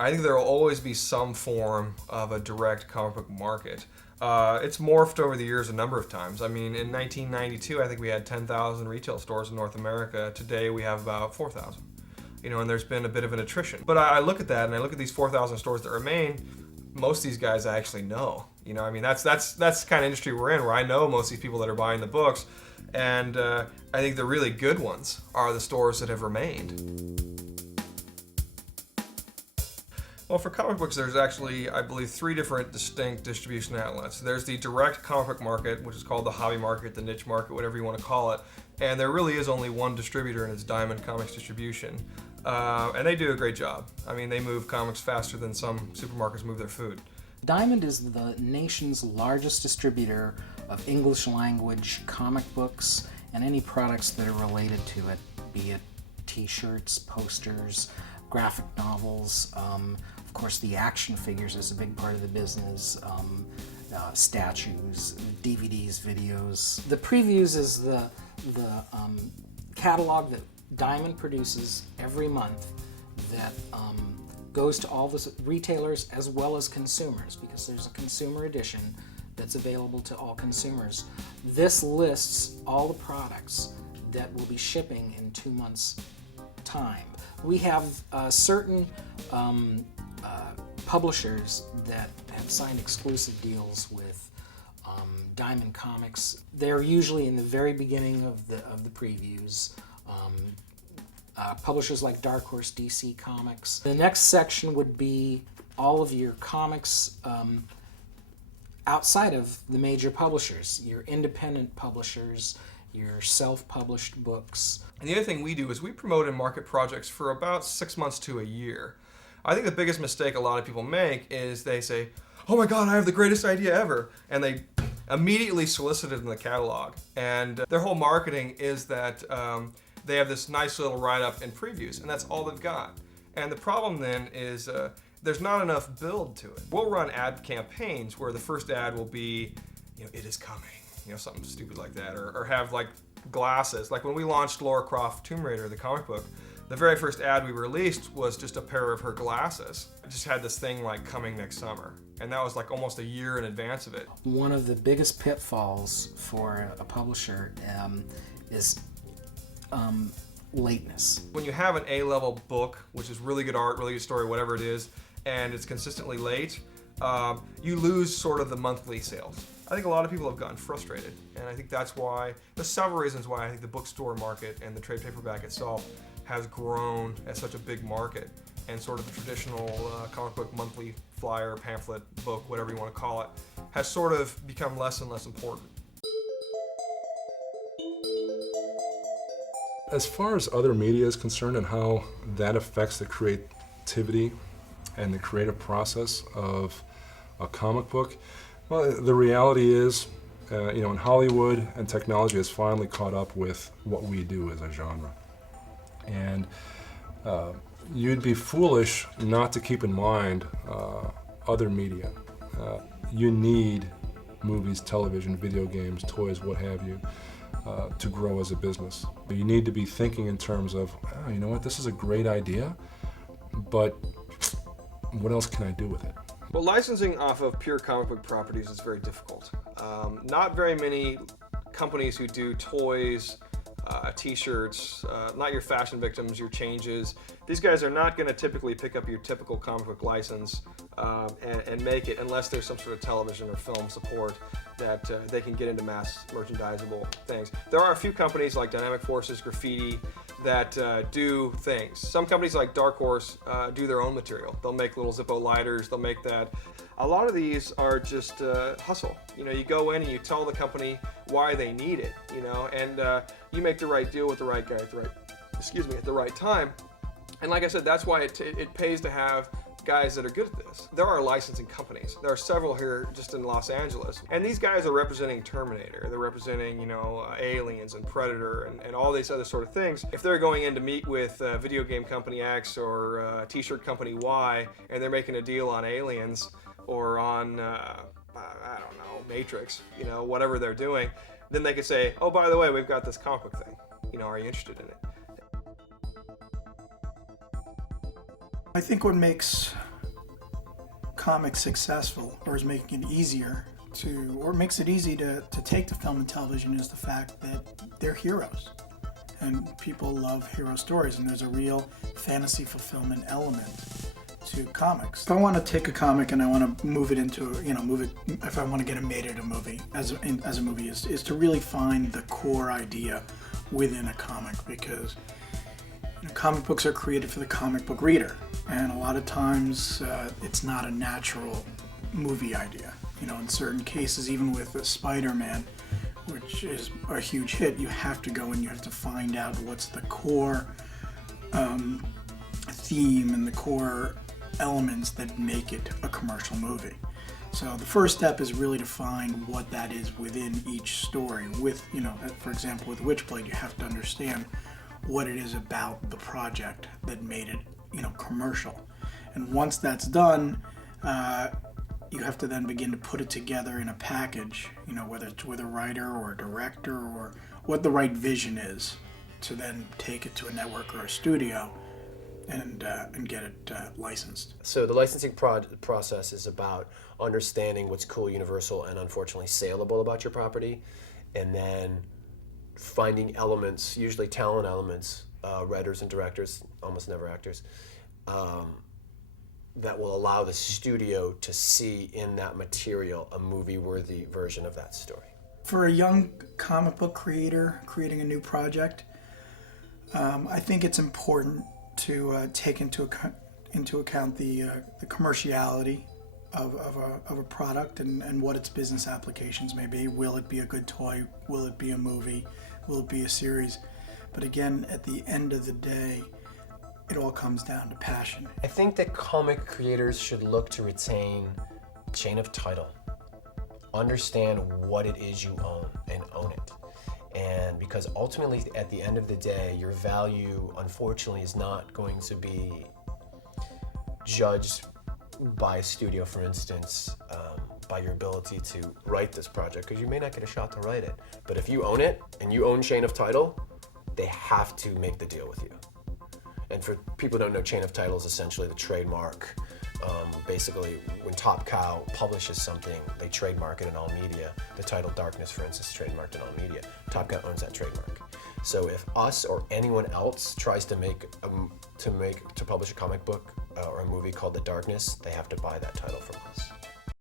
I think there will always be some form of a direct comic book market. It's morphed over the years a number of times. I mean, in 1992, I think we had 10,000 retail stores in North America. Today, we have about 4,000. And there's been a bit of an attrition. But I look at that, and I look at these 4,000 stores that remain. Most of these guys I actually know. I mean, that's the kind of industry we're in, where I know most of these people that are buying the books, and I think the really good ones are the stores that have remained. Well, for comic books, there's actually, I believe, 3 different distinct distribution outlets. There's the direct comic book market, which is called the hobby market, the niche market, whatever you want to call it. And there really is only one distributor, and it's Diamond Comics Distribution. And they do a great job. I mean, they move comics faster than some supermarkets move their food. Diamond is the nation's largest distributor of English language comic books and any products that are related to it, be it t-shirts, posters, graphic novels. Of course, the action figures is a big part of the business. Statues, DVDs, videos. The previews is the catalog that Diamond produces every month that goes to all the retailers as well as consumers, because there's a consumer edition that's available to all consumers. This lists all the products that will be shipping in 2 months' time. We have certain publishers that have signed exclusive deals with Diamond Comics. They're usually in the very beginning of the previews. Publishers like Dark Horse, DC Comics. The next section would be all of your comics outside of the major publishers, your independent publishers, your self-published books. And the other thing we do is we promote and market projects for about 6 months to a year. I think the biggest mistake a lot of people make is they say, "Oh my God, I have the greatest idea ever," and they immediately solicit it in the catalog. And their whole marketing is that they have this nice little write-up and previews, and that's all they've got. And the problem then is there's not enough build to it. We'll run ad campaigns where the first ad will be, "It is coming," something stupid like that, or have like glasses. Like when we launched Lara Croft Tomb Raider, the comic book, the very first ad we released was just a pair of her glasses. It just had this thing like coming next summer. And that was like almost a year in advance of it. One of the biggest pitfalls for a publisher is lateness. When you have an A-level book, which is really good art, really good story, whatever it is, and it's consistently late, you lose sort of the monthly sales. I think a lot of people have gotten frustrated, and I think that's why, there's several reasons why I think the bookstore market and the trade paperback itself has grown as such a big market, and sort of the traditional comic book monthly flyer, pamphlet, book, whatever you want to call it, has sort of become less and less important. As far as other media is concerned and how that affects the creativity and the creative process of a comic book, well, the reality is, in Hollywood and technology has finally caught up with what we do as a genre. And you'd be foolish not to keep in mind other media. You need movies, television, video games, toys, what have you, to grow as a business. You need to be thinking in terms of, you know what, this is a great idea, but what else can I do with it? Well, licensing off of pure comic book properties is very difficult. Not very many companies who do toys, t-shirts, not your fashion victims, your changes. These guys are not going to typically pick up your typical comic book license and make it unless there's some sort of television or film support that they can get into mass merchandisable things. There are a few companies like Dynamic Forces, Graffiti, that do things. Some companies like Dark Horse do their own material. They'll make little Zippo lighters, they'll make that. A lot of these are just hustle. You go in and you tell the company why they need it, and you make the right deal with the right guy at the right time. And like I said, that's why it pays to have guys that are good at this. There are licensing companies. There are several here just in Los Angeles. And these guys are representing Terminator. They're representing, Aliens and Predator and all these other sort of things. If they're going in to meet with video game company X or t-shirt company Y, and they're making a deal on Aliens or on, I don't know, Matrix, whatever they're doing, then they could say, "Oh, by the way, we've got this comic book thing. Are you interested in it?" I think what makes comics successful, or is making it easier to, or makes it easy to take to film and television, is the fact that they're heroes. And people love hero stories, and there's a real fantasy fulfillment element to comics. If I want to take a comic and I want to move it into, if I want to get it made into a movie, as a movie, is to really find the core idea within a comic, because comic books are created for the comic book reader, and a lot of times it's not a natural movie idea. In certain cases, even with Spider-Man, which is a huge hit, you have to go and you have to find out what's the core theme and the core elements that make it a commercial movie. So the first step is really to find what that is within each story. With, for example, with Witchblade, you have to understand what it is about the project that made it, commercial. And once that's done, you have to then begin to put it together in a package, whether it's with a writer or a director, or what the right vision is to then take it to a network or a studio and get it licensed. So the licensing process is about understanding what's cool, universal, and unfortunately saleable about your property, and then finding elements, usually talent elements, writers and directors, almost never actors, that will allow the studio to see in that material a movie-worthy version of that story. For a young comic book creator creating a new project, I think it's important to take into account the commerciality of a product and what its business applications may be. Will it be a good toy? Will it be a movie? Will it be a series? But again, at the end of the day, it all comes down to passion. I think that comic creators should look to retain chain of title. Understand what it is you own and own it. And because ultimately, at the end of the day, your value, unfortunately, is not going to be judged by a studio, for instance, by your ability to write this project, because you may not get a shot to write it. But if you own it and you own chain of title, they have to make the deal with you. And for people who don't know, chain of title is essentially the trademark. Basically, when Top Cow publishes something, they trademark it in all media. The title Darkness, for instance, is trademarked in all media. Top Cow owns that trademark. So if us or anyone else tries to publish a comic book or a movie called The Darkness, they have to buy that title from us.